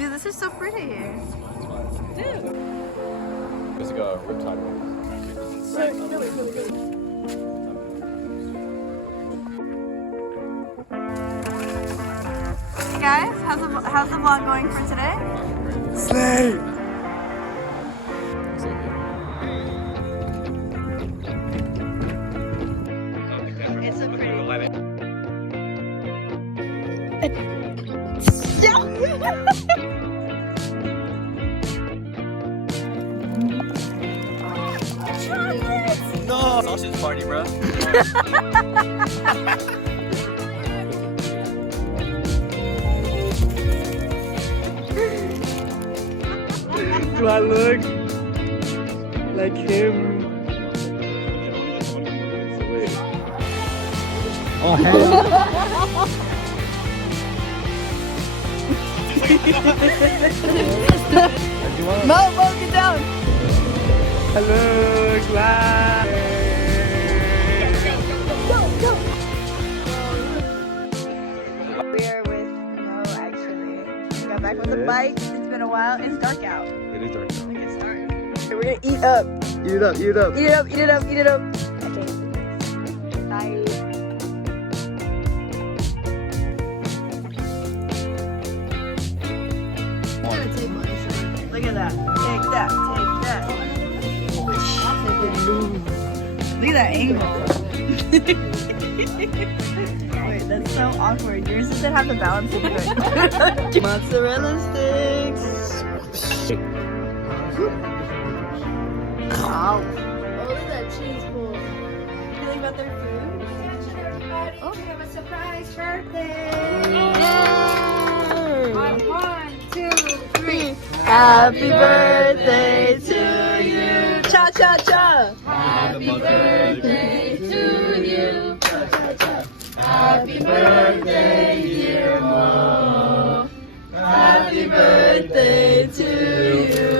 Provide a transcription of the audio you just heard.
Dude, this is so pretty. Dude. It's like a riptide one. Hey guys, how's the vlog going for today? Slay! It's so pretty. No! Sausage party, bro. Do I look like him? Oh, hell. Mo, get down. Hello, Glad. Go. We are with Mo, actually. We got back with the bike. It's been a while. It's dark out. It is dark now. Look, it's dark. We're gonna eat up. Eat it up, eat it up. Eat it up, eat it up, eat it up. Okay. Bye. Look at that. Take that. Take that. Look at that angle. Wait, that's so awkward. Yours doesn't have the balance of it. Mozzarella sticks. Wow. Oh, look at that cheese bowl. Feeling about their food? Attention, everybody. We have a surprise birthday. Yay! On 1, 2, 3. Happy birthday to you. Cha cha cha. Happy birthday to you. Happy birthday, dear Mo. Happy birthday to you.